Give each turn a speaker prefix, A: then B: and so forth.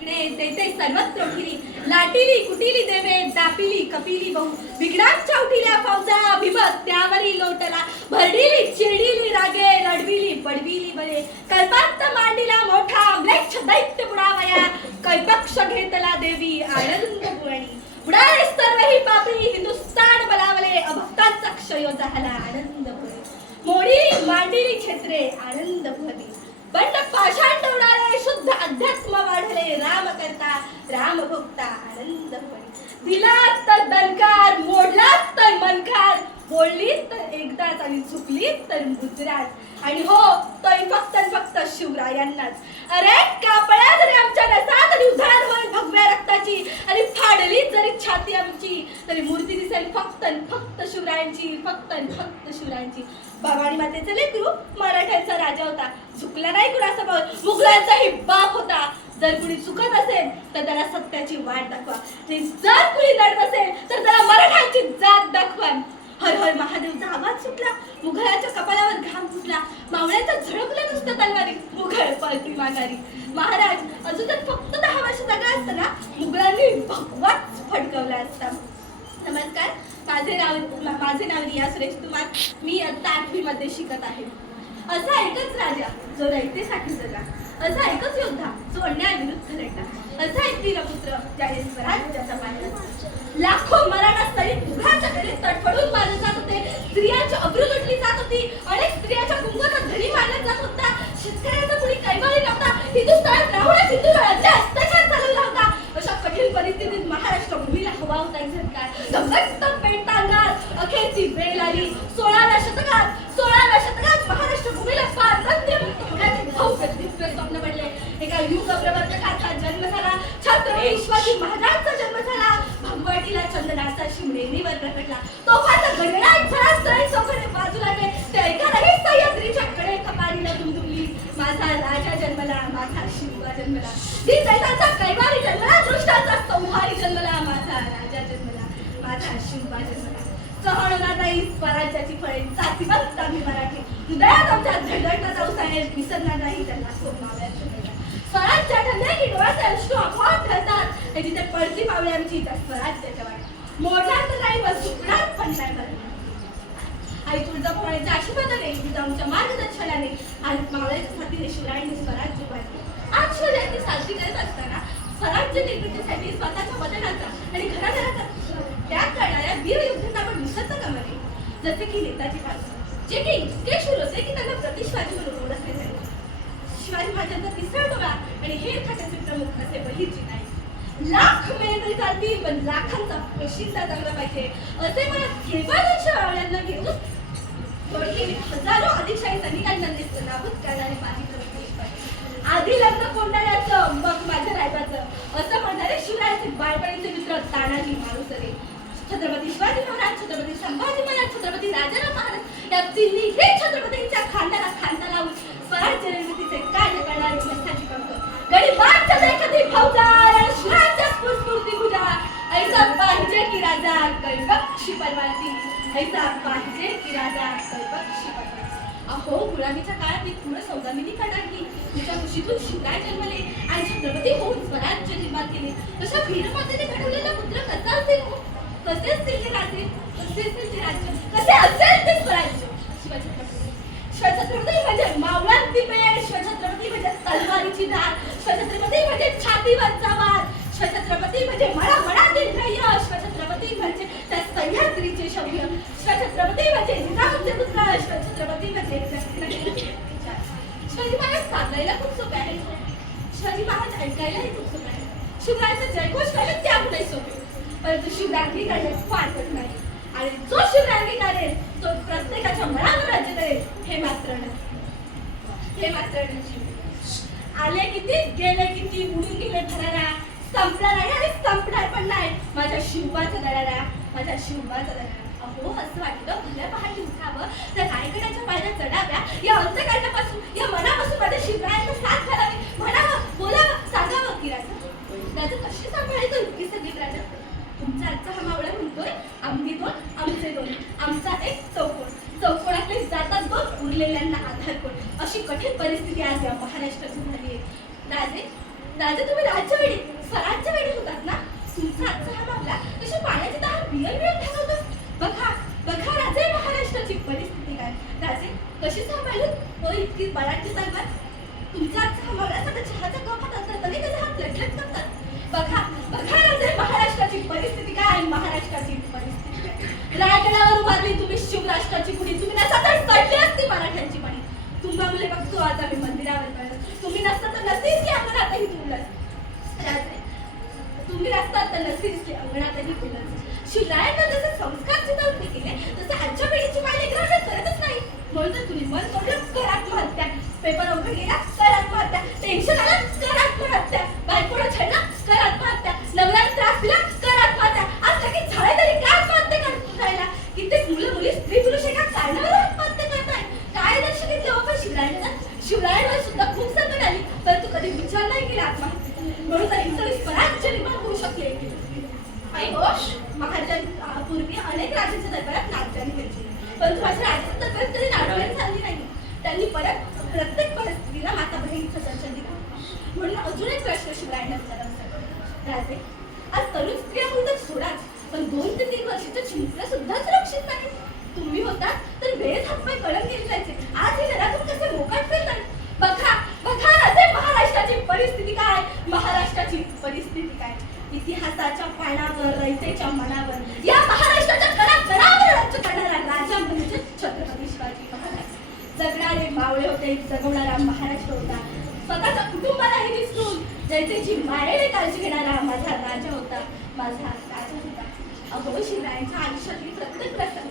A: इकडे तेथे सर्वत्र फिरी. लाटिली कुटिली देवे दापिली कपिली बहु. विघ्नांच्या उठिल्या फौजा अभिमत त्यावरी लोटला. भरडिली चिरडिली रागे रडविली पडविली बरे. कल्पांत मांडिला तर गुजरात. आणि हो तोही फक्त फक्त शिवरायांनाच अरे कापळ्या जरी आमच्या नसात आणि उधार होईल भगव्या रक्ताची आणि फाडली जरी छाती आमची तरी मूर्ती दिसेल फक्त फक्त शिवरायांची फक्त फक्त शिवरायांची. भवानी मातेचे लेकरू मराठ्यांचा राजा होता. झुकला नाही कुणासमोर. मुघलांचाही बाप होता. जर कुणी चुकत असेल तर त्याला सत्याची वाट दाखवा. आणि जर कुणी लढत असेल तर त्याला वाच फडकवला असता. नमस्कार. माझे नाव माझे नाव रिया सुरेश कुमार. मी इयत्ता आठवीमध्ये शिकत आहे. असा एकच राजा जो रयतेसाठी जगा असा एकच योद्धा जो अन्यायविरुद्ध लढला. असा एक वीरपुत्र ज्याने स्वराज्याचा पाहिला लाखो मराठा सैनिक मुघलाच्या तडफडून मारले जात होते. स्त्रियांची अब्रू लुटली जात होती. अनेक स्त्रिया युग प्रवर्तकाचा जन्म झाला. छत्रपती शिवाजी महाराजांचा जन्म झाला. भगवटीला चंदनाचा शिमरेणीवर प्रकटला तोफाचा गणनाट झाला. सण चौकडे बाजू लागले ते ऐकायलाही सह्याद्रीच्या कडे कपारीला दुमदुमली माझा राजा जन्मला माझा शिवबा जन्मला. दिन दैताचा कैवारी जन्मला दृष्टाचा संहारी जन्मला. माझा राजा जन्मला माझा शिवबा जन्मला. नाही स्वराज्याची फळे. जातीवंत आम्ही मराठी. हृदयात आमच्या धडधडता उत्साह विसरणार नाही त्यांना सोमाव्यात स्वराज्य ठरले की डोळ्याचे अश्रू आपोआप ठरतात आणि तिथे पडती पावले आमची इथं स्वराज्याच्या वाट मोडणार तर नाही बस सुटणार पण नाही बरं. आई तुळजाभवानीच्या आशीर्वादाने तुझ्या मार्गदर्शनाने आणि मावळ्याच्या साथीने शिवरायांनी स्वराज्य पाहिजे आज शिवजयंती साजरी करत असताना स्वराज्य निर्मितीसाठी स्वतःच्या वजनाचा आणि घराघराचा त्याग करणाऱ्या वीर योद्ध्यांना आपण विसरता कामा नये. जसे की नेताजी पाटील जे की इतके शूर होते की त्यांना प्रतिशिवाजी म्हणून शिवाजी महाराजांचा तिसरा डोळा आणि हे खात्याचे प्रमुख असे बहिर्जी नाही लाख मेले तरी चालतील पण लाखांचा पोशिंदा चांगला पाहिजे. असे मला केवळ दोनशे घेऊन हजारो अधिकशाही सैनिकांना दिसतं नाबूद करणारे माझी आधी लग्न कोंडाळ्याचं मग माझ्या रायबाचं. असं म्हणणारे शिवरायाचे बाळपणीचे मित्र तानाजी माळुसरे. छत्रपती शिवाजी महाराज छत्रपती संभाजी महाराज छत्रपती राजाराम महाराज या तिन्ही हे छत्रपतींच्या खांद्याला खांदा लावून कैपक्षी हैसा पाहिजे की राजा कैपक्षी अहो गुलामीच्या काळात मी पूर्ण सौदामिनी काढली तिच्या कुशीतून शिवराय जन्मले. आणि छत्रपती होऊन स्वराज्य निर्माण केले. तशा वीरमातेने घडवलेला पुत्र कसा असेल हो? कसे असतील ते राजे? कसे असतील ते राज्य? कसे असेल ते स्वराज्य? शिवछत्रपती. शिवछत्रपती म्हणजे मावळांती पेड शिवछत्रपती म्हणजे तलवारीची धार शिवछत्रपती म्हणजे छातीवरचा वार. शिवछत्रपती म्हणजे मळा मळातील सह्याद्रीचे शौर्य. शिवछत्रपती म्हणजे जिजाऊचे पुत्र शिवछत्रपती म्हणजे शिवाजी महाराज सांगायला खूप सोपे आहे. शिवाजी महाराज ऐकायलाही खूप सोपे आहे. शिवरायांचा जयघोष करेल त्याहूनही सोपे परंतु शिवरायांनी करणे फार कठीण आहे. आणि जो शिवरायांनी करेल तो प्रत्येकाच्या मनावर राज्य करेल हे मात्र नाही. हे मात्र आले किती गेले किती उडून गेले भरारा संपला नाही आणि संपणार पण नाही. माझ्या शिवबाचा दरारा माझ्या शिवबाचा दरारा अहो असं वाटलं भल्या पहाटे उठावं. त्या रायगडाच्या पायऱ्या चढाव्या. या अंतकांडापासून या मनापासून माझ्या शिवरायांना साथ घालावी म्हणावं बोलावं सांगावं की राजा त्याचं कशी सांभाळायचं इतकी सगळी राजा तुमचा आजचा हा मावळा म्हणतोय आम्ही दोन आमचे दोन. आमचा एक चौकोन. चौकोनातले जातात दोन उरलेल्यांना आधार कोण? अशी कठीण परिस्थिती आज या महाराष्ट्राची झाली आहे. राजे राजे तुम्ही राज्यवेडी स्वराज्यवेडी होतात ना? तुमचा आजचा हा मामला तशी पाण्याची तहान रिअल रिअल ठरवतो बघा बघा राजे महाराष्ट्राची परिस्थिती काय. राजे कशी सांभाळली? हो इतकी बळाची तलवार तुमचा आजचा हा मामला सगळं चहाचा कप हातात तरी त्याचा हात लटलट करतात. बघा बघा राजे महाराष्ट्राची परिस्थिती काय महाराष्ट्राची परिस्थिती काय. रायगडावर उभारली तुम्ही संस्कार चितवून केले तसे आजच्या पिढीची माय लेकरांना करतच नाही. म्हणून तर तुम्ही. मन सोडलं कर आत्महत्या पेपर उघड गेला कर आत्महत्या टेन्शन आलं कर आत्महत्या बायकोला छळला कर आत्महत्या नवऱ्याला त्रास दिला कर आत्महत्या आज काही झाडे तरी काय आत्महत्या करत राहिला कित्येक मुलं मुली स्त्री पुरुष एका कारणावर आत्महत्या करताय काय हो पण शिवरायांना? शिवरायांवर सुद्धा खूप संकट आली. परंतु कधी विचार नाही केला आत्महत्या म्हणून तर हिंदवी स्वराज्य निर्माण होऊ शकले. ऐकोश महाजन पूर्वी अनेक राजांच्या दरबारात नागजाने घ्यायची परंतु माझ्या राजाच्या दरबारात तरी नागजाने झाली नाही. त्यांनी परत प्रत्येक परिस्थितीला माता बहिणीचं दर्शन दिलं. म्हणून अजून एक प्रश्न शिवरायांना विचारायचा राजे आज तरुण स्त्रिया तर सोडाच पण दोन ते तीन वर्षाच्या चिमुकल्या सुद्धा सुरक्षित नाही. तुम्ही होता तर वेळेत हातपाय कळत गेले जायचे आज हे घरातून कसे मोकाट फिरतात कानावर पानावर रयतेच्या मनावर. या महाराष्ट्राच्या कणाकणावर राज्य करणारा राजा म्हणजे छत्रपती शिवाजी महाराज. जगणारे मावळे होते जगवणारा महाराष्ट्र होता. स्वतःच्या कुटुंबालाही विसरून जयतेची मायेने काळजी घेणारा माझा राजा होता. माझा राजा होता. अहो शिवरायांच्या आयुष्यातील प्रत्येक प्रसंग